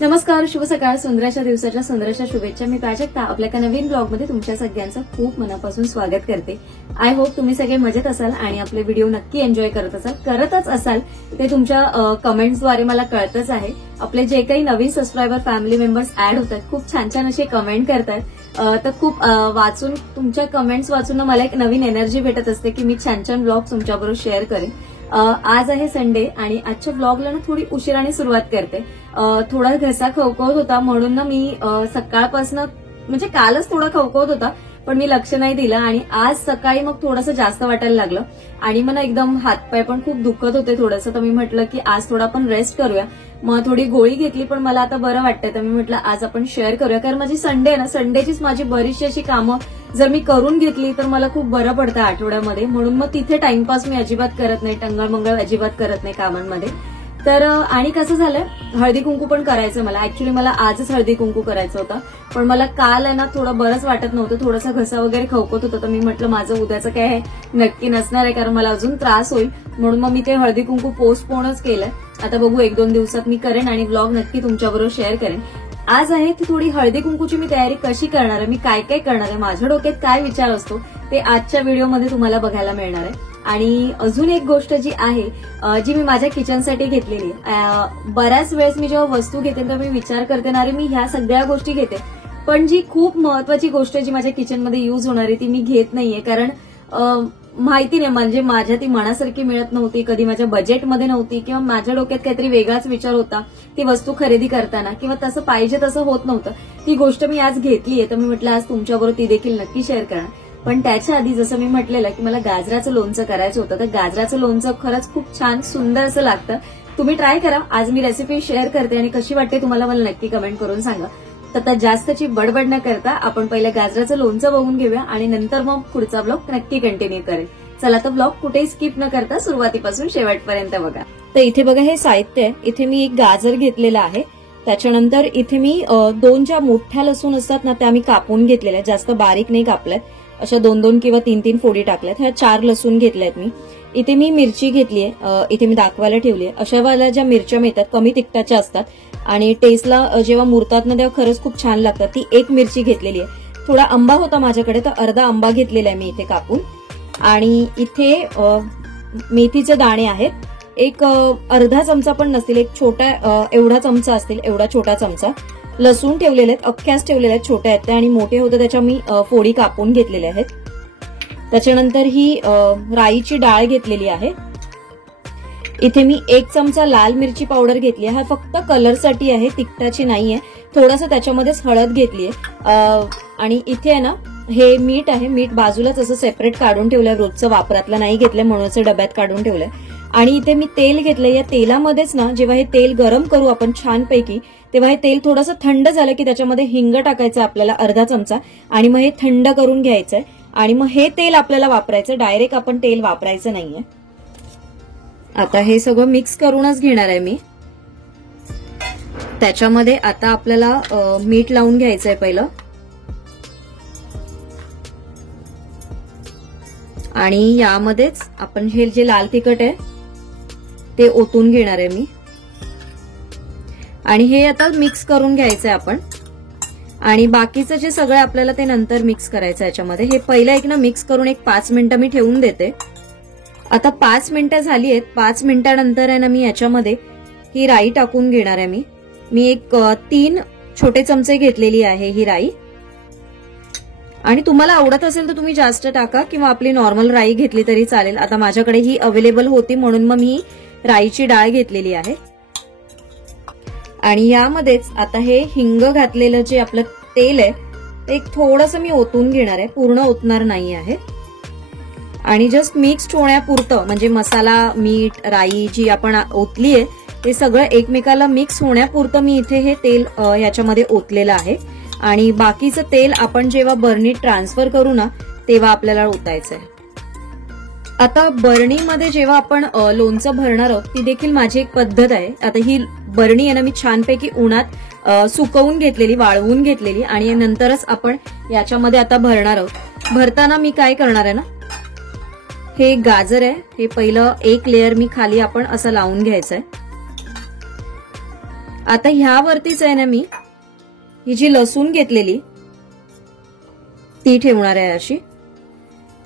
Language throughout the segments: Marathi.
नमस्कार, शुभ सकाळ. सुंदराच्या दिवसाच्या सुंदराच्या शुभेच्छा. मी प्राजक्ता आपल्या एका नवीन ब्लॉगमध्ये तुमच्या सगळ्यांचं खूप मनापासून स्वागत करते. आय होप तुम्ही सगळे मजेत असाल आणि आपले व्हिडिओ नक्की एन्जॉय करतच असाल. ते तुमच्या कमेंट्सद्वारे मला कळतच आहे. आपले जे काही नवीन सबस्क्रायबर फॅमिली मेंबर्स ऍड होतात खूप छान छान असे कमेंट करतात. तर खूप वाचून तुमच्या कमेंट्स वाचून मला एक नवीन एनर्जी भेटत असते की मी छान छान ब्लॉग तुमच्याबरोबर शेअर करेन. आज आहे संडे आणि आजच्या ब्लॉगला ना थोडी उशिराने सुरुवात करते. थोडा घसा खवखवत होता म्हणून ना मी सकाळपासून म्हणजे कालच थोडा खवखवत होता पण मी लक्ष नाही दिलं आणि आज सकाळी मग थोडंसं जास्त वाटायला लागलं आणि मला एकदम हातपाय पण खूप दुखत होते थोडंसं. तर मी म्हटलं की आज थोडा आपण रेस्ट करूया. मग थोडी गोळी घेतली पण मला आता बरं वाटतंय. तर मी म्हटलं आज आपण शेअर करूया कारण माझी संडे आहे ना, संडेचीच माझी बरीचशी अशी कामं जर मी करून घेतली तर मला खूप बरं पडतं आठवड्यामध्ये. म्हणून मग तिथे टाइमपास मी अजिबात करत नाही, टंगळमंगळ अजिबात करत नाही कामांमध्ये. तर आणि कसं झालंय, हळदी कुंकू पण करायचं मला. ऍक्च्युली मला आजच हळदी कुंकू करायचं होतं पण मला काल आहे ना थोडं बरंच वाटत नव्हतं, थोडासा घसा वगैरे खवकत होतं. तर मी म्हटलं माझं उद्याचं काय नक्की नसणार आहे कारण मला अजून त्रास होईल म्हणून मग मी ते हळदी कुंकू पोस्टपोनच केलंय. आता बघू 1-2 दिवसात मी करेन आणि ब्लॉग नक्की तुमच्याबरोबर शेअर करेन. आज आहे ती थोडी हळदी कुंकूची मी तयारी कशी करणार आहे, मी काय काय करणार आहे, माझ्या डोक्यात काय विचार असतो ते आजच्या व्हिडिओमध्ये तुम्हाला बघायला मिळणार आहे. आणि अजून एक गोष्ट जी आहे जी मी माझ्या किचनसाठी घेतलेली आहे. बऱ्याच वेळेस मी जेव्हा वस्तू घेते तर मी विचार करते ना, अरे मी ह्या सगळ्या गोष्टी घेते पण जी खूप महत्वाची गोष्ट जी माझ्या किचनमध्ये युज होणार आहे ती मी घेत नाहीये कारण माहिती नाही म्हणजे माझ्या ती मनासारखी मिळत नव्हती, कधी माझ्या बजेटमध्ये नव्हती किंवा माझ्या डोक्यात काहीतरी वेगळाच विचार होता ती वस्तू खरेदी करताना किंवा तसं पाहिजे तसं होत नव्हतं. ती गोष्ट मी आज घेतलीये तर मी म्हटलं आज तुमच्याबरोबर ती देखील नक्की शेअर करणार. पण त्याच्या आधी जसं मी म्हटलेलं की मला गाजराचं लोणचं करायचं होतं तर गाजराचं लोणचं खरंच खूप छान सुंदर असं लागतं. तुम्ही ट्राय करा. आज मी रेसिपी शेअर करते आणि कशी वाटते तुम्हाला मला नक्की कमेंट करून सांगा. तर जास्तची बडबड न करता आपण पहिलं गाजराचं लोणचं बघून घेऊया आणि नंतर मग पुढचा ब्लॉग नक्की कंटिन्यू करेल. चला तर ब्लॉग कुठेही स्किप न करता सुरुवातीपासून शेवटपर्यंत बघा. तर इथे बघा हे साहित्य आहे. इथे मी एक गाजर घेतलेला आहे. त्याच्यानंतर इथे मी 2 ज्या मोठ्या लसूण असतात ना त्या मी कापून घेतलेल्या, जास्त बारीक नाही कापल्यात, अशा 2-2 किंवा 3-3 फोडी टाकल्यात. ह्या 4 लसूण घेतल्यात मी. इथे मी मिरची घेतलीये, इथे मी दाखवायला ठेवलीये. अशा वाल्या ज्या मिरच्या मिळतात कमी तिखटाच्या असतात आणि टेस्टला जेव्हा मुरतात ना तेव्हा खरंच खूप छान लागतात. ती 1 मिरची घेतलेली आहे. थोडा आंबा होता माझ्याकडे तर अर्धा आंबा घेतलेला आहे मी इथे कापून. आणि इथे मेथीचे दाणे आहेत. एक अर्धा चमचा पण नसतील, एक छोटा एवढा चमचा असतील, एवढा छोटा चमचा. लसूण ठेवलेले आहेत, अख्ख्याच ठेवलेले आहेत, छोट्या आहेत त्या आणि मोठे होते त्याच्या मी फोडी कापून घेतलेल्या आहेत. त्याच्यानंतर ही राईची डाळ घेतलेली आहे. इथे मी 1 चमचा लाल मिरची पावडर घेतली आहे. हा फक्त कलरसाठी आहे, तिखटाची नाहीये. थोडंसं त्याच्यामध्येच हळद घेतलीये. आणि इथे आहे ना हे मीठ आहे. मीठ बाजूलाच असं सेपरेट काढून ठेवलंय, रोजचं वापरातलं नाही घेतलंय म्हणून असं डब्यात काढून ठेवलंय. आणि इथे मी तेल घेतलंय. या तेलामध्येच ना जेव्हा हे तेल गरम करू आपण छानपैकी तेव्हा हे तेल थोडंसं थंड झालं की त्याच्यामध्ये हिंग टाकायचं आपल्याला अर्धा चमचा आणि मग हे थंड करून घ्यायचंय आणि मग हे तेल आपल्याला वापरायचं. डायरेक्ट आपण तेल वापरायचं नाहीये. आता हे सगळं मिक्स करूनच घेणार आहे मी. त्याच्यामध्ये आता आपल्याला मीठ लावून घ्यायचंय पहिलं आणि यामध्येच आपण हे जे लाल तिखट आहे ते ओतून घेणार आहे मी आणि हे आता मिक्स करून घ्यायचंय आपण. आणि बाकीचं जे सगळं आपल्याला ते नंतर मिक्स करायचं याच्यामध्ये. हे पहिलं एक ना मिक्स करून एक 5 मिनिटं मी ठेवून देते. आता 5 मिनिटं झाली आहेत. 5 मिनिटानंतर आहे ना मी याच्यामध्ये ही राई टाकून घेणार आहे. मी एक 3 छोटे चमचे घेतलेली आहे ही राई. आणि तुम्हाला आवडत असेल तर तुम्ही जास्त टाका किंवा आपली नॉर्मल राई घेतली तरी चालेल. आता माझ्याकडे ही अवेलेबल होती म्हणून मग मी राईची डाळ घेतलेली आहे. आणि यामध्येच आता हे हिंग घातलेलं जे आपलं तेल आहे ते एक थोडंसं मी ओतून घेणार आहे, पूर्ण ओतणार नाही आहे. आणि जस्ट मिक्स होण्यापुरतं म्हणजे मसाला, मीठ, राई जी आपण ओतली आहे ते सगळं एकमेकाला मिक्स होण्यापुरतं मी इथे हे तेल याच्यामध्ये ओतलेलं आहे. आणि बाकीचं तेल आपण जेव्हा बर्नीत ट्रान्सफर करू ना तेव्हा आपल्याला ओतायचंय. आता बर्नीमध्ये जेव्हा आपण लोणचं भरणार आहोत ती देखील माझी एक पद्धत आहे. आता ही बरणी आहे ना मी छानपैकी उन्हात सुकवून घेतलेली, वाळवून घेतलेली आणि नंतरच आपण याच्यामध्ये आता भरणार आहोत. भरताना मी काय करणार आहे ना, हे गाजर आहे हे पहिलं एक लेअर मी खाली आपण असं लावून घ्यायचंय आता ह्यावरतीच आहे ना मी ही जी लसूण घेतलेली ती ठेवणार आहे अशी,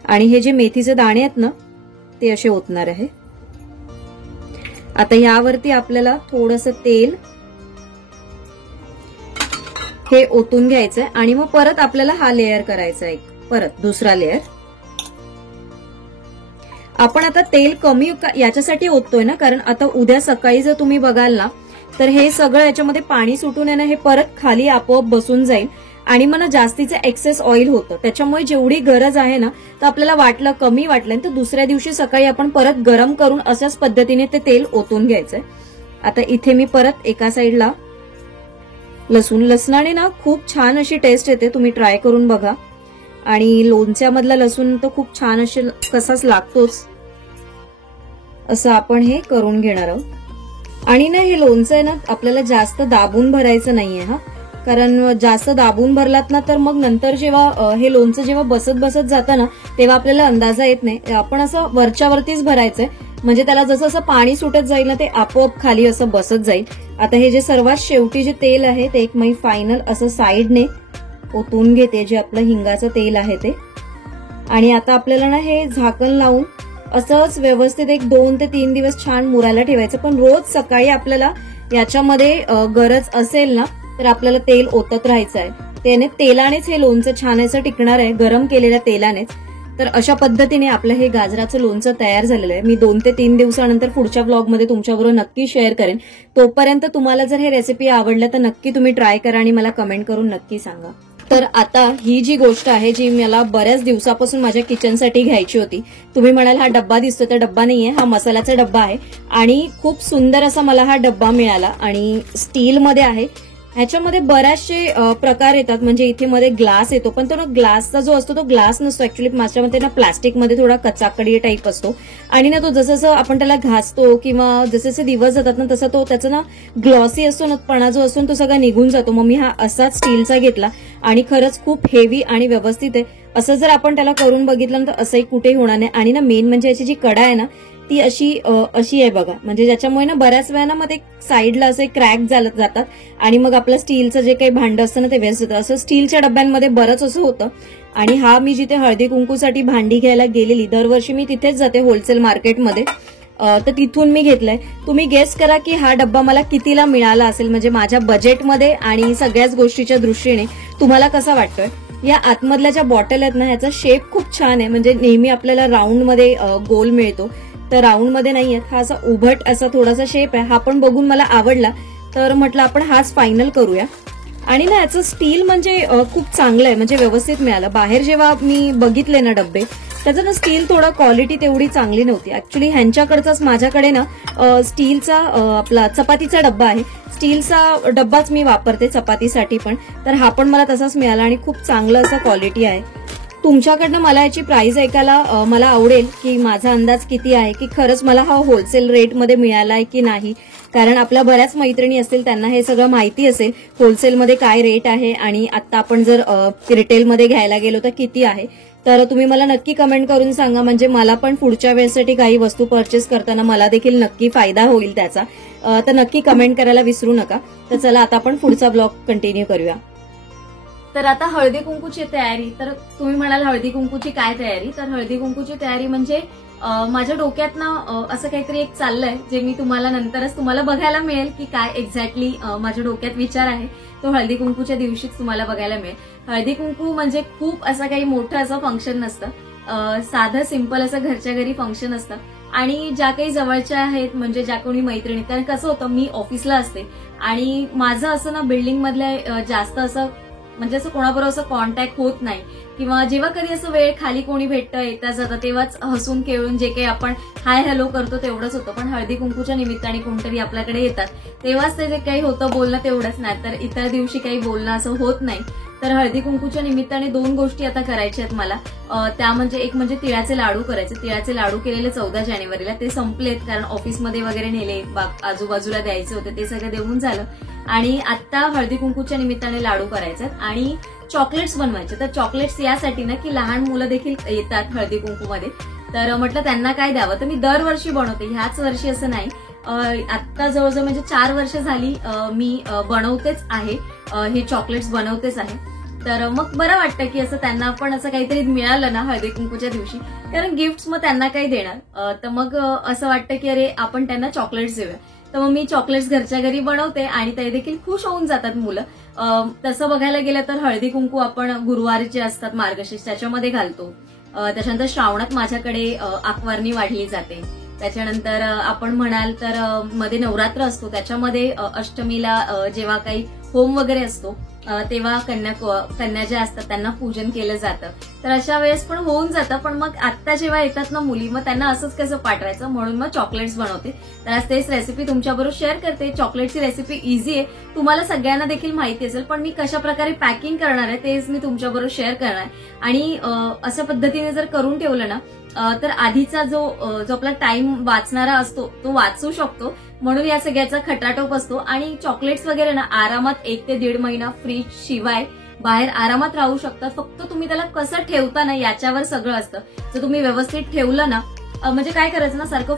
आणि हे जे मेथीचे दाणे आहेत ना ते असे ओतणार आहे. आता यावरती आपल्याला थोडंसं तेल हे ओतून घ्यायचंय आणि मग परत आपल्याला हा लेअर करायचा आहे, परत दुसरा लेअर. आपण आता तेल कमी याच्यासाठी ओततोय ना, कारण आता उद्या सकाळी जर तुम्ही बघाल ना तर हे सगळं याच्यामध्ये पाणी सुटून आहे ना हे परत खाली आपोआप बसून जाईल आणि मग जास्तीचं एक्सेस ऑइल होतं. त्याच्यामुळे जेवढी गरज आहे ना तर आपल्याला वाटलं कमी वाटलं तर दुसऱ्या दिवशी सकाळी आपण परत गरम करून अशाच पद्धतीने ते तेल ओतून घ्यायचंय. आता इथे मी परत एका साईडला लसणाने ना खूप छान अशी टेस्ट येते, तुम्ही ट्राय करून बघा. आणि लोणच्यामधला लसूण तर खूप छान असे कसाच लागतोच, असं आपण हे करून घेणार आहोत. आणि ना हे लोणचं आहे ना आपल्याला जास्त दाबून भरायचं नाहीये हा, कारण जास्त दाबून भरलात ना तर मग नंतर जेव्हा हे लोणचं जेव्हा बसत जातं ना तेव्हा आपल्याला अंदाजा येत नाही. आपण असं वरच्या वरतीच भरायचंय, म्हणजे त्याला जसं असं पाणी सुटत जाईल ना ते आपोआप खाली असं बसत जाईल. आता हे जे सर्वात शेवटी जे तेल आहे ते एक मी फायनल असं साईडने ओतून घेते, जे आपलं हिंगाचं तेल आहे ते. आणि आता आपल्याला ना हे झाकण लावून असंच व्यवस्थित एक 2 ते 3 दिवस छान मुरायला ठेवायचं. पण रोज सकाळी आपल्याला याच्यामध्ये गरज असेल ना तर आपल्याला तेल ओतत राहायचं आहे, त्याने तेलानेच हे लोणचं छान असं टिकणार आहे, गरम केलेल्या तेलानेच. तर अशा पद्धतीने आपलं हे गाजराचं लोणचं तयार झालेलं आहे. मी 2 ते 3 दिवसानंतर पुढच्या ब्लॉगमध्ये तुमच्याबरोबर नक्की शेअर करेन. तोपर्यंत तुम्हाला जर हे रेसिपी आवडलं तर नक्की तुम्ही ट्राय करा आणि मला कमेंट करून नक्की सांगा. तर आता ही जी गोष्ट आहे जी मला बऱ्याच दिवसापासून माझ्या किचनसाठी घ्यायची होती. तुम्ही म्हणाल हा डब्बा दिसतो, तर डब्बा नाहीये, हा मसाल्याचा डब्बा आहे आणि खूप सुंदर असा मला हा डब्बा मिळाला आणि स्टीलमध्ये आहे. ह्याच्यामध्ये बरेचसे प्रकार येतात, म्हणजे इथे मध्ये ग्लास येतो, पण तो ना ग्लासचा जो असतो तो ग्लास नसतो ऍक्च्युली, माझ्यामध्ये ना प्लास्टिकमध्ये थोडा कचाकडी टाईप असतो आणि ना तो जसं आपण त्याला घासतो किंवा जसे दिवस जातात ना तसं तो त्याचा ना ग्लॉसी असतो ना पणा जो असतो तो सगळा निघून जातो. मग मी हा असाच स्टीलचा घेतला आणि खरंच खूप हेवी आणि व्यवस्थित आहे. असं जर आपण त्याला करून बघितलं तर असंही कुठेही होणार नाही. आणि ना मेन म्हणजे याची जी कडा आहे ना ती अशी आहे बघा, म्हणजे ज्याच्यामुळे ना बऱ्याच वेळा ना मग ते साईडला असे क्रॅक जातात आणि मग आपलं स्टीलचं जे काही भांडं असतं ना ते वेस्ट होतं. असं स्टीलच्या डब्यांमध्ये बरंच असं होतं. आणि हा मी जिथे हळदी कुंकूसाठी भांडी घ्यायला गेलेली, दरवर्षी मी तिथेच जाते होलसेल मार्केटमध्ये, तर तिथून मी घेतलाय. तुम्ही गेस करा की हा डब्बा मला कितीला मिळाला असेल, म्हणजे माझ्या बजेटमध्ये आणि सगळ्याच गोष्टीच्या दृष्टीने तुम्हाला कसा वाटतोय. या आतमधल्या ज्या बॉटल आहेत ना ह्याचा शेप खूप छान आहे, म्हणजे नेहमी आपल्याला राऊंड मध्ये गोल मिळतो, तर राऊंड मध्ये नाहीये, हा असा उभट असा थोडासा शेप आहे. हा पण बघून मला आवडला, तर म्हटलं आपण हाच फायनल करूया. आणि ना याचं स्टील म्हणजे खूप चांगलं आहे, म्हणजे व्यवस्थित मिळालं. बाहेर जेव्हा मी बघितले ना डब्बे त्याचं ना स्टील थोडा क्वालिटी तेवढी चांगली नव्हती. ऍक्च्युली ह्यांच्याकडचाच माझ्याकडे ना स्टीलचा आपला चपातीचा डब्बा आहे, स्टीलचा डब्बाच मी वापरते चपातीसाठी पण, तर हा पण मला तसाच मिळाला आणि खूप चांगलं असं क्वालिटी आहे. तुमच्याकडनं मला याची प्राइस ऐकायला मला आवडेल की माझा अंदाज किती आहे, की खरंच मला हा होलसेल रेटमध्ये मिळाला आहे की नाही, कारण आपल्या बऱ्याच मैत्रिणी असतील त्यांना हे सगळं माहिती असेल होलसेलमध्ये काय रेट आहे आणि आता आपण जर रिटेलमध्ये घ्यायला गेलो तर किती आहे. तर तुम्ही मला नक्की कमेंट करून सांगा, म्हणजे मला पण पुढच्या वेळेसाठी काही वस्तू परचेस करताना मला देखील नक्की फायदा होईल त्याचा. तर नक्की कमेंट करायला विसरू नका. तर चला आता आपण पुढचा ब्लॉग कंटिन्यू करूया. तर आता हळदी कुंकूची तयारी. तर तुम्ही म्हणाल हळदी कुंकूची काय तयारी, तर हळदी कुंकूची तयारी म्हणजे माझ्या डोक्यात ना असं काहीतरी एक चाललंय, जे मी तुम्हाला नंतरच तुम्हाला बघायला मिळेल की काय एक्झॅक्टली माझ्या डोक्यात विचार आहे, तो हळदी कुंकूच्या दिवशीच तुम्हाला बघायला मिळेल. हळदी कुंकू म्हणजे खूप असं काही मोठं असं फंक्शन नसतं, साधं सिंपल असं घरच्या घरी फंक्शन असतं. आणि ज्या काही जवळच्या आहेत, म्हणजे ज्या कोणी मैत्रिणी, कारण कसं होतं मी ऑफिसला असते आणि माझं असं ना बिल्डिंग मधल्या जास्त असं म्हणजे असं कोणाबरोबर असं कॉन्टॅक्ट होत नाही, किंवा जेव्हा कधी असं वेळ खाली कोणी भेटतं येता जातं तेव्हाच हसून खेळून जे काही आपण हाय हॅलो करतो तेवढंच होतं. पण हळदी कुंकूच्या निमित्ताने कोणतरी आपल्याकडे येतात तेव्हाच ते जे काही होतं बोलणं तेवढंच, नाही तर इतर दिवशी काही बोलणं असं होत नाही. तर हळदी कुंकूच्या निमित्ताने 2 गोष्टी आता करायच्या आहेत मला. त्या म्हणजे एक म्हणजे तिळाचे लाडू करायचे. तिळाचे लाडू केलेले 14 जानेवारीला, ते संपलेत कारण ऑफिसमध्ये वगैरे नेले, आजूबाजूला द्यायचे होते, ते सगळं देऊन झालं. आणि आता हळदी कुंकूच्या निमित्ताने लाडू करायचे आणि चॉकलेट्स बनवायचे. तर चॉकलेट्स यासाठी ना की लहान मुलं देखील येतात हळदी कुंकूमध्ये, तर म्हटलं त्यांना काय द्यावं, तर मी दरवर्षी बनवते, ह्याच वर्षी असं नाही. आता जवळजवळ म्हणजे 4 वर्ष झाली मी बनवतेच आहे, हे चॉकलेट्स बनवतेच आहे. तर मग बरं वाटतं की असं त्यांना पण असं काहीतरी मिळालं ना हळदी कुंकूच्या दिवशी, कारण गिफ्ट मग त्यांना काही देणार, तर मग असं वाटतं की अरे आपण त्यांना चॉकलेट्स देऊया. तर मग मी चॉकलेट्स घरच्या घरी बनवते आणि ते देखील खुश होऊन जातात मुलं. तसं बघायला गेलं तर हळदी कुंकू आपण गुरुवारी जे असतात मार्गशीर्ष त्याच्यामध्ये घालतो. त्याच्यानंतर श्रावणात माझ्याकडे आकवारणी वाढली जाते. त्याच्यानंतर आपण म्हणाल तर मध्ये नवरात्र असतो, त्याच्यामध्ये अष्टमीला जेव्हा काही होम वगैरे असतो तेव्हा कन्या ज्या असतात त्यांना पूजन केलं जातं. तर अशा वेळेस पण होऊन जातं. पण मग आता जेव्हा येतात ना मुली, मग त्यांना असंच कसं पाठवायचं, म्हणून मग चॉकलेट्स बनवते. तर आज तेच रेसिपी तुमच्याबरोबर शेअर करते. चॉकलेटची रेसिपी इझी आहे, तुम्हाला सगळ्यांना देखील माहिती असेल, पण मी कशा प्रकारे पॅकिंग करणार आहे तेच मी तुमच्याबरोबर शेअर करणार आहे. आणि अशा पद्धतीने जर करून ठेवलं ना तर आधीचा जो आपला टाइम वाचणारा असतो तो वाचू शकतो. म्हणून या सगळ्याचा खटाटोप असतो. आणि चॉकलेट्स वगैरे ना आरामात 1 ते 1.5 महिना फ्रीज शिवाय बाहेर आरामात राहू शकतात. फक्त तुम्ही त्याला कसं ठेवता ना याच्यावर सगळं असतं. जर तुम्ही व्यवस्थित ठेवलं ना, म्हणजे काय करायचं ना, सारखं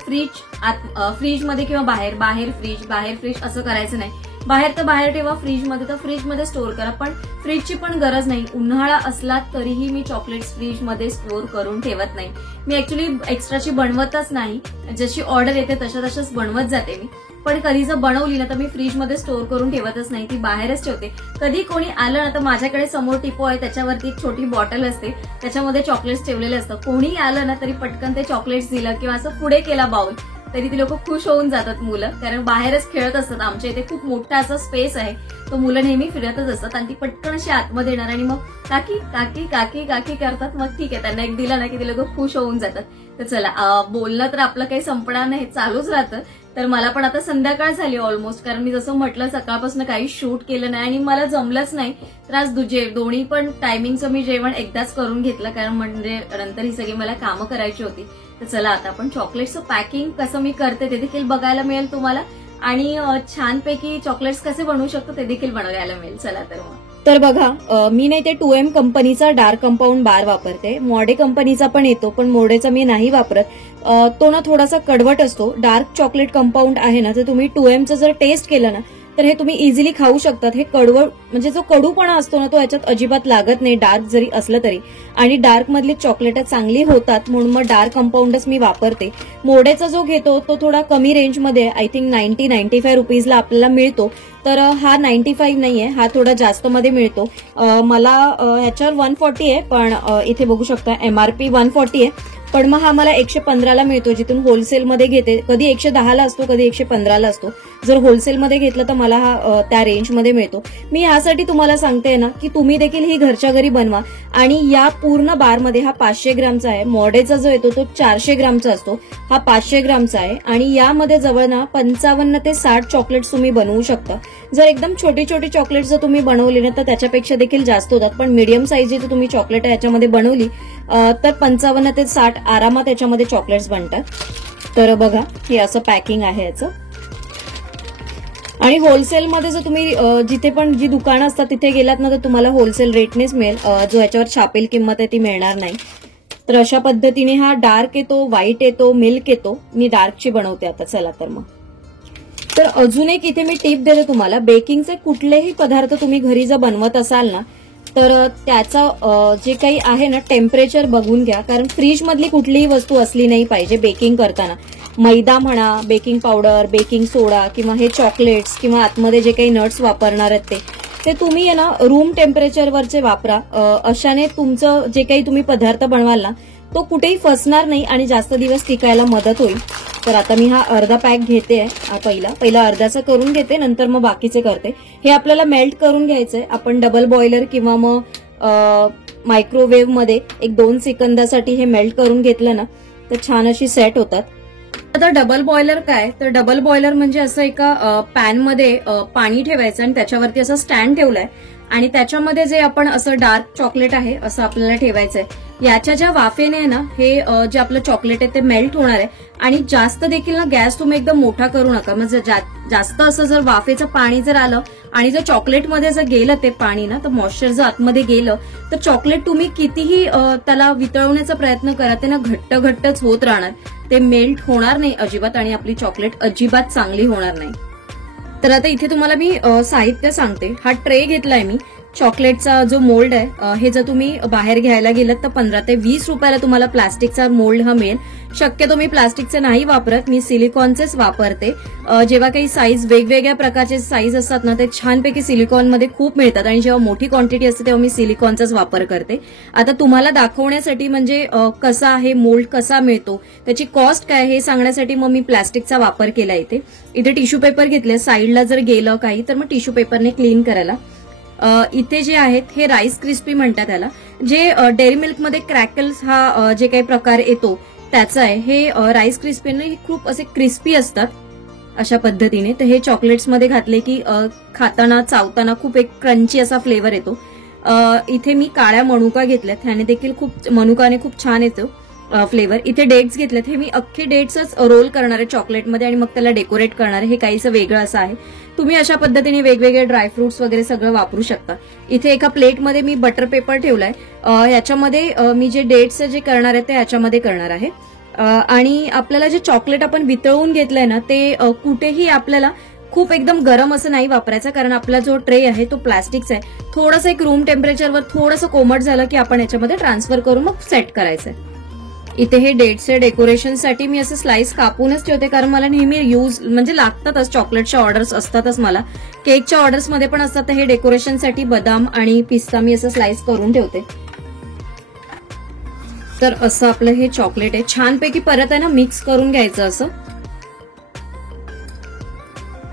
फ्रीजमध्ये किंवा बाहेर फ्रीज असं करायचं नाही. बाहेर तर बाहेर ठेवा, फ्रीजमध्ये तर फ्रीजमध्ये स्टोअर करा. पण फ्रीजची पण गरज नाही. उन्हाळा असला तरीही मी चॉकलेट्स फ्रीजमध्ये स्टोअर करून ठेवत नाही. मी ऍक्च्युली एक्स्ट्राची बनवतच नाही, जशी ऑर्डर येते तशाच बनवत जाते मी. पण कधी जर बनवली ना तर मी फ्रीजमध्ये स्टोअर करून ठेवतच नाही, ती बाहेरच ठेवते. कधी कोणी आलं ना तर माझ्याकडे समोर टिपो आहे, त्याच्यावरती एक छोटी बॉटल असते, त्याच्यामध्ये चॉकलेट्स ठेवलेले असतात. कोणी आलं ना तरी पटकन ते चॉकलेट्स दिलं किंवा असं पुढे केला बाउल तरी ती लोक खुश होऊन जातात मुलं, कारण बाहेरच खेळत असतात. आमच्या इथे खूप मोठा असा स्पेस आहे, तो मुलं नेहमी फिरतच असतात आणि ती पटकन अशी आतमध्ये येणार आणि मग काकी काकी काकी काकी करतात. मग ठीक आहे, त्यांना एक दिला ना की ते लोक खुश होऊन जातात. तर चला, बोलणं तर आपलं काही संपणार नाही, चालूच राहतं. तर मला पण आता संध्याकाळ झाली ऑलमोस्ट, कारण मी जसं म्हटलं सकाळपासून काही शूट केलं नाही आणि मला जमलंच नाही. तर आज दोन्ही पण टायमिंगचं मी जेवण एकदाच करून घेतलं, कारण म्हणजे नंतर ही सगळी मला कामं करायची होती. तर चला आता आपण चॉकलेट्सचं पॅकिंग कसं मी करते ते देखील बघायला मिळेल तुम्हाला, आणि छानपैकी चॉकलेट्स कसे बनवू शकतो ते देखील बनवायला मिळेल. चला तर बघा, मी नाही ते 2M कंपनीचा डार्क कंपाऊंड बार वापरते. मॉडे कंपनीचा पण येतो, पण मोडेचा मी नाही वापरत. तो ना थोडासा कडवट असतो. डार्क चॉकलेट कंपाऊंड आहे ना, तर तुम्ही 2Mचं जर टेस्ट केलं ना तर हे तुम्ही इझिली खाऊ शकतात. हे कडवट म्हणजे जो कडूपणा असतो ना तो याच्यात अजिबात लागत नाही, डार्क जरी असलं तरी. आणि डार्क मधली चॉकलेट चांगली होतात, म्हणून मग डार्क कंपाऊंडच मी वापरते. मोडेचा जो घेतो तो थोडा कमी रेंजमध्ये, आय थिंक 90-95 रुपीजला आपल्याला मिळतो. तर हा 95 नाहीये, हा थोडा जास्त मध्ये मिळतो. मला ह्याच्यावर 140 आहे, पण इथे बघू शकता MRP 140 आहे. पण मग हा मला 115ला मिळतो, जिथून होलसेलमध्ये घेते. कधी 110ला असतो, कधी 115ला असतो. जर होलसेलमध्ये घेतलं तर मला हा त्या रेंजमध्ये मिळतो. मी यासाठी तुम्हाला सांगते ना की तुम्ही देखील ही घरच्या घरी बनवा. आणि या पूर्ण बारमध्ये हा 500 ग्रामचा आहे. मॉडेचा जो येतो तो 400 ग्रामचा असतो, हा 500 ग्रामचा आहे. आणि यामध्ये जवळ ना 55 ते 60 चॉकलेट्स तुम्ही बनवू शकता. जर एकदम छोटी छोटी चॉकलेट्स जर तुम्ही बनवली ना तर त्याच्यापेक्षा देखील जास्त होतात. पण मीडियम साईज जर तुम्ही चॉकलेट याच्यामध्ये बनवली तर 55 ते 60 आरामात याच्यामध्ये चॉकलेट्स बनतात. तर बघा, हे असं पॅकिंग आहे याचं. आणि होलसेलमध्ये जर तुम्ही जिथे पण जी दुकानं असतात तिथे गेलात ना तर तुम्हाला होलसेल रेटनेच मिळेल, जो याच्यावर छापील किंमत आहे ती मिळणार नाही. तर अशा पद्धतीने हा डार्क येतो, व्हाईट येतो, मिल्क येतो. मी डार्कची बनवते आता. चला तर मग. तर अजून एक इथे मी टिप देते तुम्हाला. बेकिंगचे कुठलेही पदार्थ तुम्ही घरी जर बनवत असाल ना तर त्याचा जे काही आहे ना टेम्परेचर बघून घ्या, कारण फ्रीज मधली कुठलीही वस्तू असली नाही पाहिजे बेकिंग करताना. मैदा म्हणा, बेकिंग पावडर, बेकिंग सोडा किंवा हे चॉकलेट्स किंवा आतमध्ये जे काही नट्स वापरणार आहेत ते तुम्ही आहे ना रूम टेम्परेचरवरचे वापरा. अशाने तुमचं जे काही तुम्ही पदार्थ बनवाल ना तो कुठेही फसणार नाही आणि जास्त दिवस टिकायला मदत होईल. तर आता मी हा अर्धा पॅक घेते. पहिला अर्ध्याचा करून घेते, नंतर मग बाकीचे करते. हे आपल्याला मेल्ट करून घ्यायचंय. आपण डबल बॉयलर किंवा मग मायक्रोवेव्ह मध्ये 1-2 सेकंदासाठी हे मेल्ट करून घेतलं ना तर छान अशी सेट होतात. आता डबल बॉयलर काय, तर डबल बॉयलर म्हणजे असं एका पॅनमध्ये पाणी ठेवायचं आणि त्याच्यावरती असं स्टँड ठेवलाय आणि त्याच्यामध्ये जे आपण असं डार्क चॉकलेट आहे असं आपल्याला ठेवायचंय याच्या ज्या वाफेने आहे ना हे जे आपलं चॉकलेट आहे ते मेल्ट होणार आहे. आणि जास्त देखील ना गॅस तुम्ही एकदम मोठा करू नका. म्हणजे जास्त असं जर वाफेचं पाणी जर आलं आणि जर चॉकलेटमध्ये जर गेलं ते पाणी ना, तर मॉइश्चर जर आतमध्ये गेलं तर चॉकलेट तुम्ही कितीही त्याला वितळवण्याचा प्रयत्न करा ते ना घट्ट घट्टच होत राहणार. ते मेल्ट होणार नाही अजिबात आणि आपली चॉकलेट अजिबात चांगली होणार नाही. तर आता इथे तुम्हाला मी साहित्य सांगते. हा ट्रे घेतलाय मी. चॉकलेटचा जो मोल्ड आहे हे जर तुम्ही बाहेर घ्यायला गेलात तर 15 ते 20 रुपयाला तुम्हाला प्लास्टिकचा मोल्ड हा मिळेल. शक्यतो मी प्लास्टिकचे नाही वापरत, मी सिलिकॉनचेच वापरते. जेव्हा काही साईज वेगवेगळ्या प्रकारचे साईज असतात ना ते छानपैकी सिलिकॉनमध्ये खूप मिळतात आणि जेव्हा मोठी क्वांटिटी असते तेव्हा मी सिलिकॉनचाच वापर करते. आता तुम्हाला दाखवण्यासाठी म्हणजे कसा आहे मोल्ड कसा मिळतो त्याची कॉस्ट काय हे सांगण्यासाठी मग मी प्लास्टिकचा वापर केला. इथे टिश्यू पेपर घेतले. साईडला जर गेलं काही तर मग टिश्यू पेपरने क्लीन करायला. इथे जे आहेत हे राईस क्रिस्पी म्हणतात त्याला. जे डेअरी मिल्कमध्ये क्रॅकल्स हा जे काही प्रकार येतो त्याचं आहे. हे राईस क्रिस्पीने खूप असे क्रिस्पी असतात अशा पद्धतीने. तर हे चॉकलेट्समध्ये घातले की खाताना चावताना खूप एक क्रंची असा फ्लेवर येतो. इथे मी काळ्या मनुका घेतल्यात. ह्याने देखील खूप मनुकाने खूप छान येतो फ्लेवर. इथे डेट्स घेतलेत. हे मी अख्खे डेट्सच रोल करणार आहे चॉकलेटमध्ये आणि मग त्याला डेकोरेट करणार आहे. हे काहीसं वेगळं असं आहे. तुम्ही अशा पद्धतीने वेगवेगळे ड्रायफ्रुट्स वगैरे सगळं वापरू शकता. इथे एका प्लेटमध्ये मी बटर पेपर ठेवलाय. याच्यामध्ये मी जे डेट्स जे करणार आहे ते याच्यामध्ये करणार आहे. आणि आपल्याला जे चॉकलेट आपण वितळवून घेतलंय ना ते कुठेही आपल्याला खूप एकदम गरम असं नाही वापरायचं, कारण आपला जो ट्रे आहे तो प्लास्टिकचा आहे. थोडंसं एक रूम टेम्परेचरवर थोडंसं कोमट झालं की आपण याच्यामध्ये ट्रान्सफर करून मग सेट करायचंय. इथे हे डेट्सचे डेकोरेशनसाठी मी असं स्लाइस कापूनच ठेवते, कारण मला नेहमी यूज म्हणजे लागतातच. चॉकलेटच्या ऑर्डर्स असतातच मला, केकच्या ऑर्डर्समध्ये पण असतात. तर हे डेकोरेशनसाठी बदाम आणि पिस्ता मी असं स्लाइस करून ठेवते. तर असं आपलं हे चॉकलेट आहे. छानपैकी परत आहे ना मिक्स करून घ्यायचं असं.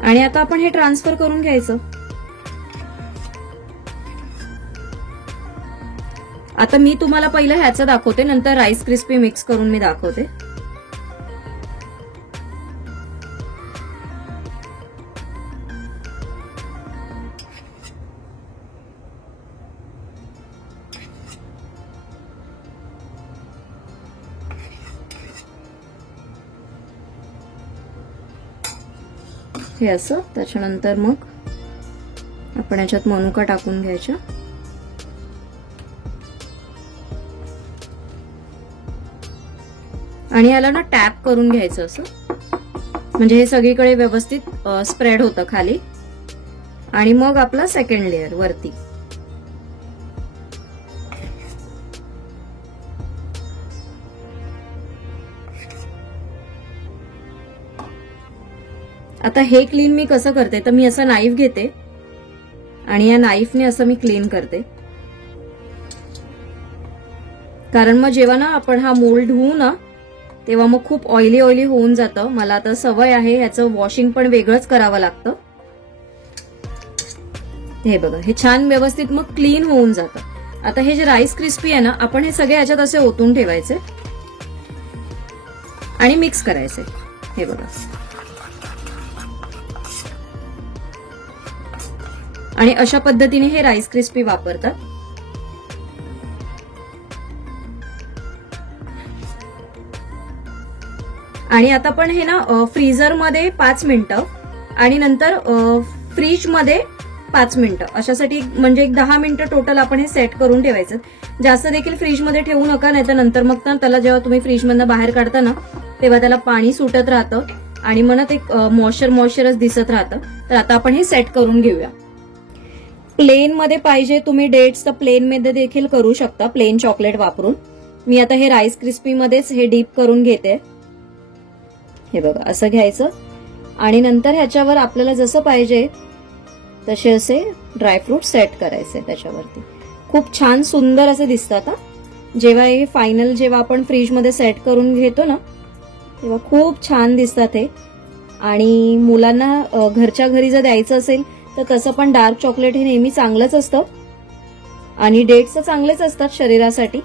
आणि आता आपण हे ट्रान्सफर करून घ्यायचं. आता मी तुम्हाला पहिलं ह्याचं दाखवते, नंतर राईस क्रिस्पी मिक्स करून मी दाखवते. हे असं. त्याच्यानंतर मग आपण याच्यात मनुका टाकून घ्यायच्या. आणि याला ना टॅप करून घ्यायचं असं, म्हणजे हे सगळीकडे व्यवस्थित स्प्रेड होतं खाली. आणि मग आपला सेकंड लेअर वरती. आता हे क्लीन मी कसं करते, तर मी असं नाईफ घेते आणि या नाईफने असं मी क्लीन करते. कारण मग जेव्हा ना आपण हा मोल्ड धुवू ना तेव्हा मग खूप ऑइली होऊन जातं. मला आता सवय आहे, ह्याचं वॉशिंग पण वेगळंच करावं लागतं. हे बघा, हे छान व्यवस्थित मग क्लीन होऊन जातं. आता हे जे राईस क्रिस्पी आहे ना, आपण हे सगळे याच्यात असे ओतून ठेवायचे आणि मिक्स करायचे. हे बघा. आणि अशा पद्धतीने हे राईस क्रिस्पी वापरतात. आणि आता पण हे ना फ्रीझरमध्ये 5 मिनिटं आणि नंतर फ्रीजमध्ये 5 मिनिटं अशासाठी, म्हणजे एक 10 मिनिटं टोटल आपण हे सेट करून ठेवायचं. जास्त देखील फ्रीजमध्ये ठेवू नका, नाही तर नंतर मग त्याला जेव्हा तुम्ही फ्रीजमधनं बाहेर काढता ना तेव्हा त्याला पाणी सुटत राहतं आणि मग ते मॉइश्चरच दिसत राहतं. तर आता आपण हे सेट करून घेऊया. प्लेन मध्ये पाहिजे तुम्ही डेट्स तर प्लेन मध्ये देखील करू शकता, प्लेन चॉकलेट वापरून. मी आता हे राईस क्रिस्पी मध्येच हे डीप करून घेते. हे बघा, असं घ्यायचं आणि नंतर ह्याच्यावर आपल्याला जसं पाहिजे तसे असे ड्रायफ्रूट सेट करायचे त्याच्यावरती. खूप छान सुंदर असे दिसतात. जेव्हा हे फायनल जेव्हा आपण फ्रीजमध्ये सेट करून घेतो ना तेव्हा खूप छान दिसतात हे. आणि मुलांना घरच्या घरी जर द्यायचं असेल तर तसं पण डार्क चॉकलेट हे नेहमी चांगलंच असतं आणि डेट्स तर चांगलेच असतात शरीरासाठी.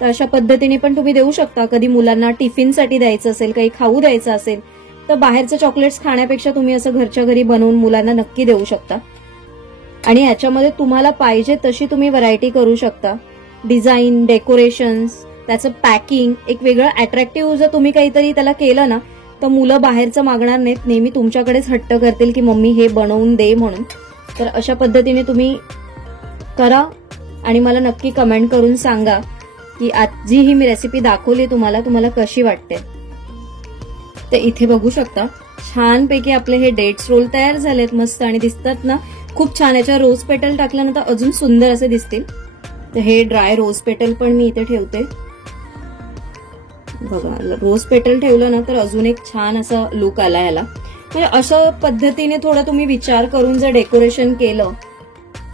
तर अशा पद्धतीने पण तुम्ही देऊ शकता. कधी मुलांना टिफिनसाठी द्यायचं असेल, काही खाऊ द्यायचं असेल तर बाहेरचं चॉकलेट्स खाण्यापेक्षा तुम्ही असं घरच्या घरी बनवून मुलांना नक्की देऊ शकता. आणि याच्यामध्ये तुम्हाला पाहिजे तशी तुम्ही व्हरायटी करू शकता. डिझाईन, डेकोरेशन्स, त्याचं पॅकिंग एक वेगळं अट्रॅक्टिव्ह जर तुम्ही काहीतरी त्याला केलं ना तर मुलं बाहेरचं मागणार नाहीत, नेहमी तुमच्याकडेच हट्ट करतील की मम्मी हे बनवून दे म्हणून. तर अशा पद्धतीने तुम्ही करा आणि मला नक्की कमेंट करून सांगा की आज जी ही मी रेसिपी दाखवली तुम्हाला कशी वाटते. तर इथे बघू शकता छानपैकी आपले हे डेट्स रोल तयार झालेत मस्त आणि दिसतात ना खूप छान. याच्या रोज पेटल टाकल्यानंतर अजून सुंदर असे दिसतील. तर हे ड्राय रोज पेटल पण मी इथे ठेवते. बघा रोज पेटल ठेवलं ना तर अजून एक छान असा लुक आला याला. म्हणजे अशा पद्धतीने थोडा तुम्ही विचार करून जर डेकोरेशन केलं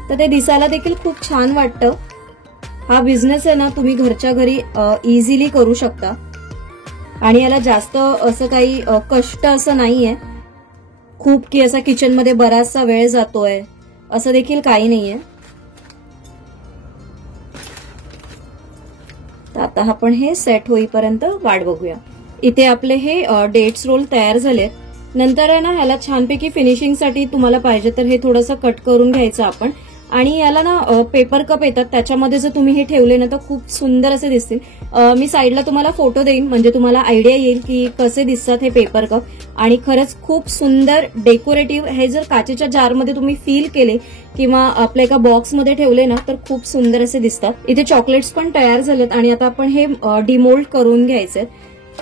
तर ते दिसायला देखील खूप छान वाटतं. हा बिझनेस आहे ना तुम्ही घरच्या घरी इझिली करू शकता आणि याला जास्त असं काही कष्ट असं नाहीये खूप की असा किचनमध्ये बराचसा वेळ जातोय असं देखील काही नाहीये. तर आता आपण हे सेट होईपर्यंत वाट बघूया. इथे आपले हे डेट्स रोल तयार झालेत. नंतर आहे ना ह्याला छानपैकी फिनिशिंगसाठी तुम्हाला पाहिजे तर हे थोडंसं कट करून घ्यायचं आपण आणि याला ना पेपर कप येतात त्याच्यामध्ये जर तुम्ही हे ठेवले ना तर खूप सुंदर असे दिसतील. मी साईडला तुम्हाला फोटो देईन म्हणजे तुम्हाला आयडिया येईल की कसे दिसतात हे पेपर कप आणि खरंच खूप सुंदर डेकोरेटिव्ह. हे जर काचेच्या जारमध्ये तुम्ही फील केले किंवा आपल्या एका बॉक्समध्ये ठेवले ना तर खूप सुंदर असे दिसतात. इथे चॉकलेट्स पण तयार झालेत आणि आता आपण हे डिमोल्ड करून घ्यायचे.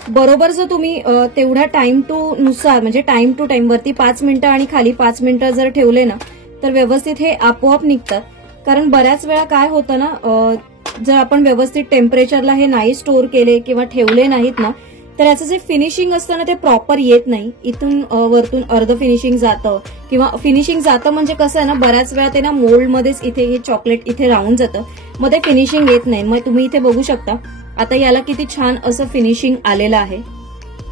बरोबर जर तुम्ही तेवढ्या टाइम टू नुसार म्हणजे टाइम टू टाइम वरती 5 मिनिटं आणि खाली 5 मिनिटं जर ठेवले ना तर व्यवस्थित हे आपोआप निघतात. कारण बऱ्याच वेळा काय होतं ना जर आपण व्यवस्थित टेम्परेचरला हे नाही स्टोअर केले किंवा ठेवले नाहीत ना तर याचं जे फिनिशिंग असतं ना ते प्रॉपर येत नाही. इथून वरतून अर्ध फिनिशिंग जातं किंवा फिनिशिंग जातं म्हणजे कसं आहे ना बऱ्याच वेळा ते ना मोल्डमध्येच इथे हे चॉकलेट इथे राहून जातं मग ते फिनिशिंग येत नाही. मग तुम्ही इथे बघू शकता आता याला किती छान असं फिनिशिंग आलेलं आहे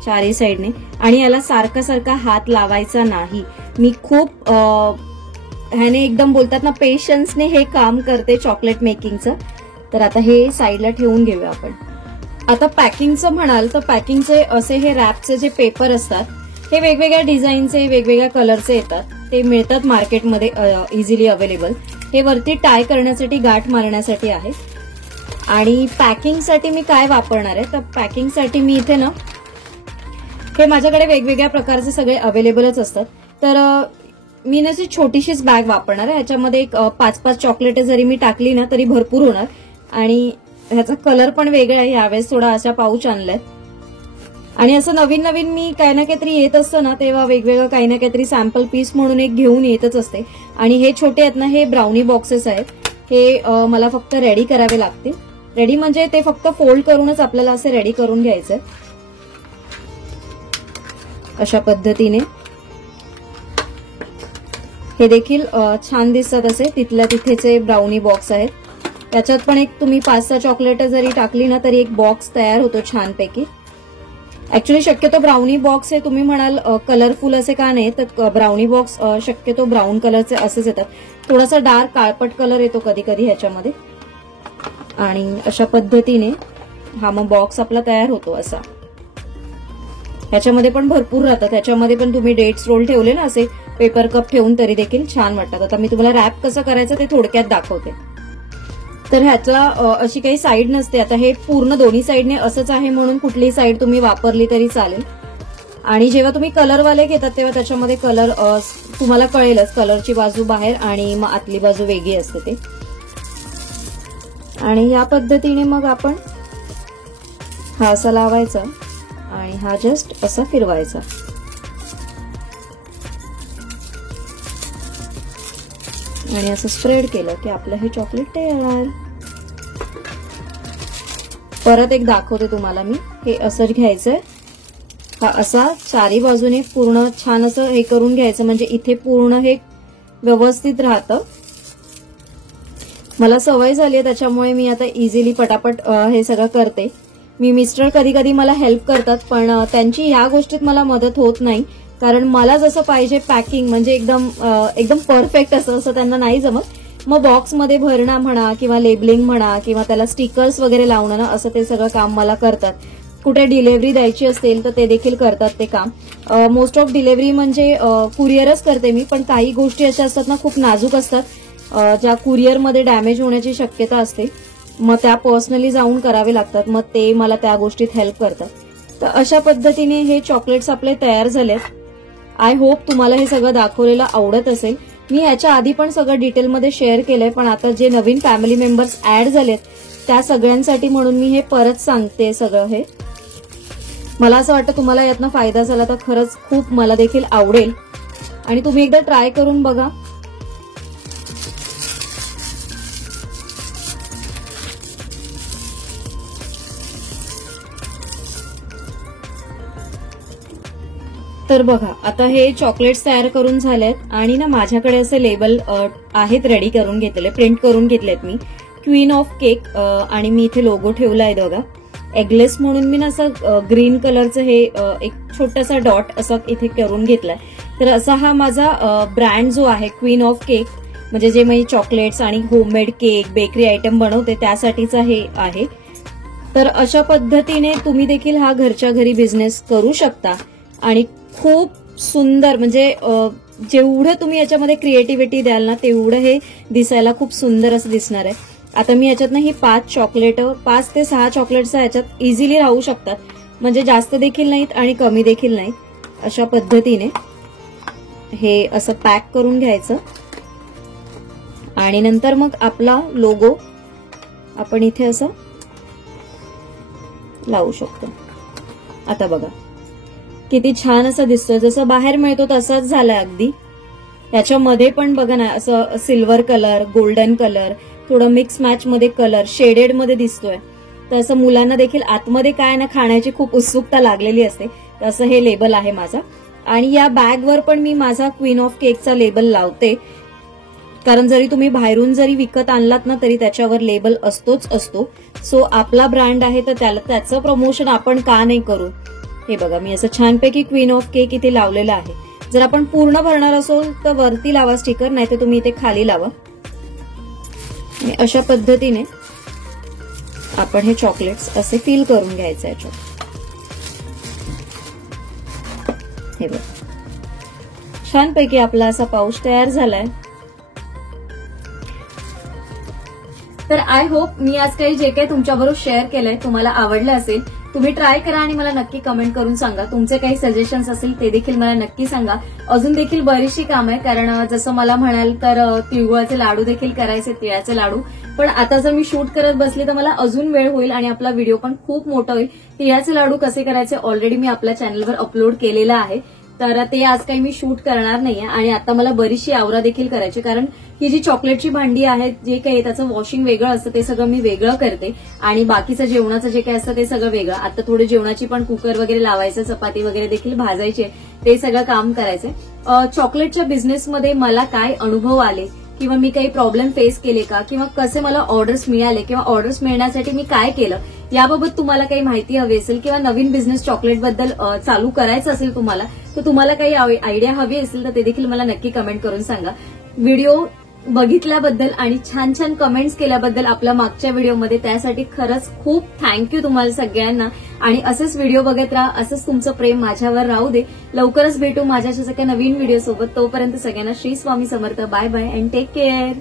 चारही साईडने आणि याला सारखा हात लावायचा नाही. मी खूप ह्याने एकदम बोलतात ना पेशन्सने हे काम करते चॉकलेट मेकिंगचं. तर आता हे साईडला ठेवून घेऊया आपण. आता पॅकिंगचं म्हणाल तर पॅकिंगचे असे हे रॅपचे जे पेपर असतात हे वेगवेगळ्या डिझाईनचे वेगवेगळ्या कलरचे येतात. ते मिळतात मार्केटमध्ये इझिली अवेलेबल. हे वरती टाय करण्यासाठी गाठ मारण्यासाठी आहे. आणि पॅकिंगसाठी मी काय वापरणार आहे तर पॅकिंगसाठी मी इथे ना हे माझ्याकडे वेगवेगळ्या प्रकारचे सगळे अवेलेबलच असतात. तर मी ना छोटीशीच बॅग वापरणार आहे. ह्याच्यामध्ये एक 5-5 चॉकलेट जरी मी टाकली ना तरी भरपूर होणार आणि ह्याचा कलर पण वेगळा आहे. यावेळेस थोडा अशा पाऊच आणलाय आणि असं नवीन नवीन मी काही ना काहीतरी येत असतं ना तेव्हा वेगवेगळं काही ना काहीतरी सॅम्पल पीस म्हणून एक घेऊन येतच असते. आणि हे छोटे आहेत ना हे ब्राउनी बॉक्सेस आहेत. हे मला फक्त रेडी करावे लागतील. रेडी म्हणजे ते फक्त फोल्ड करूनच आपल्याला असे रेडी करून घ्यायचंय अशा पद्धतीने. हे देखील छान दिसतात असे तिथल्या तिथेचे ब्राउनी बॉक्स आहेत. त्याच्यात पण एक तुम्ही 5-6 चॉकलेट जरी टाकली ना तरी एक बॉक्स तयार होतो छानपैकी. ऍक्च्युली शक्यतो ब्राउनी बॉक्स हे तुम्ही म्हणाल कलरफुल असे का नाही तर ब्राउनी बॉक्स शक्यतो ब्राऊन कलरचे असेच येतात. थोडासा डार्क काळपट कलर येतो कधी कधी ह्याच्यामध्ये. आणि अशा पद्धतीने हा मग बॉक्स आपला तयार होतो असा. ह्याच्यामध्ये पण भरपूर राहतात. ह्याच्यामध्ये पण तुम्ही डेट्स रोल ठेवले ना असे पेपर कप ठेवून तरी देखील छान वाटतात. आता मी तुम्हाला रॅप कसं करायचं ते थोडक्यात दाखवते. तर ह्यातला अशी काही साईड नसते. आता हे पूर्ण दोन्ही साईडने असंच आहे म्हणून कुठलीही साईड तुम्ही वापरली तरी चालेल. आणि जेव्हा तुम्ही कलरवाले घेतात तेव्हा त्याच्यामध्ये कलर तुम्हाला कळेलच कलरची बाजू बाहेर आणि मग आतली बाजू वेगळी असते ते. आणि या पद्धतीने मग आपण हा असा लावायचा आणि हा जस्ट असा फिरवायचा. आणि असं स्प्रेड केलं की आपलं हे चॉकलेट तयार. परत एक दाखवते तुम्हाला मी. हे असं घ्यायचंय. हा असा चारी बाजूने पूर्ण छान असं हे करून घ्यायचं म्हणजे इथे पूर्ण हे व्यवस्थित राहतं. मला सवय झाली आहे त्याच्यामुळे मी आता इझिली पटापट हे सगळं करते. मी मिस्टर कधी कधी मला हेल्प करतात पण त्यांची ह्या गोष्टीत मला मदत होत नाही कारण मला जसं पाहिजे पॅकिंग म्हणजे एकदम परफेक्ट असं त्यांना नाही जमत. मग बॉक्समध्ये भरणं म्हणा किंवा लेबलिंग म्हणा किंवा त्याला स्टिकर्स वगैरे लावणं ना असं ते सगळं काम मला करतात. कुठे डिलेव्हरी द्यायची असेल तर ते देखील करतात ते काम. मोस्ट ऑफ डिलेव्हरी म्हणजे कुरिअरच करते मी. पण काही गोष्टी अशा असतात ना खूप नाजूक असतात ज्या कुरिअरमध्ये डॅमेज होण्याची शक्यता असते. मग त्या पर्सनली जाऊन करावे लागतात, मग ते मला त्या गोष्टीत हेल्प करतात. तर अशा पद्धतीने हे चॉकलेट्स आपले तयार झालेत. आय होप तुम्हाला हे सगळं दाखवलेलं आवडत असेल. मी याच्या आधी पण सगळं डिटेलमध्ये शेअर केलंय, पण आता जे नवीन फॅमिली मेंबर्स ऍड झालेत त्या सगळ्यांसाठी म्हणून मी हे परत सांगते सगळं हे. मला असं वाटतं तुम्हाला यातनं फायदा झाला तर खरंच खूप मला देखील आवडेल आणि तुम्ही एकदा ट्राय करून बघा. तर बघा आता हे चॉकलेट्स तयार करून झालेत आणि ना माझ्याकडे असे लेबल आहेत रेडी करून घेतले, प्रिंट करून घेतलेत मी. क्वीन ऑफ केक आणि मी इथे लोगो ठेवला आहे बघा. एगलेस म्हणून मी ना असं ग्रीन कलरचं हे एक छोटासा डॉट असं इथे करून घेतलाय. तर असा हा माझा ब्रँड जो आहे क्वीन ऑफ केक, म्हणजे जे मी चॉकलेट्स आणि होममेड केक बेकरी आयटम बनवते त्यासाठीचा हे आहे. तर अशा पद्धतीने तुम्ही देखील हा घरच्या घरी बिझनेस करू शकता आणि खूप सुंदर, म्हणजे जेवढं तुम्ही याच्यामध्ये क्रिएटिव्हिटी द्याल ना तेवढं हे दिसायला खूप सुंदर असं दिसणार आहे. आता मी याच्यातनं ही 5 ते 6 चॉकलेट्स याच्यात इझिली राहू शकतात, म्हणजे जास्त देखील नाहीत आणि कमी देखील नाहीत. अशा पद्धतीने हे असं पॅक करून घ्यायचं आणि नंतर मग आपला लोगो आपण इथे असं लावू शकतो. आता बघा किती छान असं दिसतोय, जसं बाहेर मिळतो तसाच झालाय अगदी. याच्यामध्ये पण बघा ना असं सिल्वर कलर, गोल्डन कलर, थोडं मिक्स मॅच मध्ये कलर शेडेड मध्ये दिसतोय. तर असं मुलांना देखील आतमध्ये काय ना खाण्याची खूप उत्सुकता लागलेली असते. तसं हे लेबल आहे माझा. आणि या बॅगवर पण मी माझा क्वीन ऑफ केकचा लेबल लावते, कारण जरी तुम्ही बाहेरून जरी विकत आणलात ना तरी त्याच्यावर लेबल असतोच असतो. सो आपला ब्रँड आहे तर त्याचं प्रमोशन आपण का नाही करू. हे बघा मी असं छानपैकी क्वीन ऑफ केक इथे लावलेला आहे. जर आपण पूर्ण भरणार असो तर वरती लावा स्टिकर, नाही तर तुम्ही इथे खाली लावा. आणि अशा पद्धतीने आपण हे चॉकलेट्स असे फिल करून घ्यायचे याच्यात. हे बघा छानपैकी आपला असा पाऊच तयार झालाय. तर आय होप मी आज काही जे काही तुमच्याबरोबर शेअर केलंय तुम्हाला आवडलं असेल. तुम्ही ट्राय करा आणि मला नक्की कमेंट करून सांगा. तुमचे काही सजेशन्स असतील ते देखील मला नक्की सांगा. अजून देखील बरीचशी काम आहे, कारण जसं मला म्हणाल तर तिळगुळाचे लाडू देखील करायचे, तिळाचे लाडू. पण आता जर मी शूट करत बसली तर मला अजून वेळ होईल आणि आपला व्हिडिओ पण खूप मोठा होईल. तिळाचे लाडू कसे करायचे ऑलरेडी मी आपल्या चॅनलवर अपलोड केलेला आहे, तर ते आज काही मी शूट करणार नाहीये. आणि आता मला बरीचशी आवरा देखील करायची, कारण ही जी चॉकलेटची भांडी आहेत जे काही त्याचं वॉशिंग वेगळं असतं ते सगळं मी वेगळं करते आणि बाकीचं जेवणाचं जे काही असतं ते सगळं वेगळं. आता थोडे जेवणाची पण कुकर वगैरे लावायचं, चपाती वगैरे देखील भाजायचे, ते सगळं काम करायचंय. चॉकलेटच्या बिझनेसमध्ये मला काय अनुभव आले किंवा मी काही प्रॉब्लेम फेस केले का, किंवा कसे मला ऑर्डर्स मिळाले किंवा ऑर्डर्स मिळण्यासाठी मी काय केलं, याबाबत तुम्हाला काही माहिती हवी असेल किंवा नवीन बिझनेस चॉकलेटबद्दल चालू करायचं असेल तुम्हाला, तर तुम्हाला काही आयडिया हवी असेल तर ते देखील मला नक्की कमेंट करून सांगा. व्हिडिओ बघितल्याबद्दल आणि छान छान कमेंट्स केल्याबद्दल आपल्या मागच्या व्हिडिओमध्ये, त्यासाठी खरंच खूप थँक्यू तुम्हाला सगळ्यांना. आणि असेच व्हिडिओ बघत राहा, असंच तुमचं प्रेम माझ्यावर राहू दे. लवकरच भेटू माझ्या सगळ्या नवीन व्हिडिओ सोबत. तोपर्यंत सगळ्यांना Shri Swami Samarth. Bye bye and take care.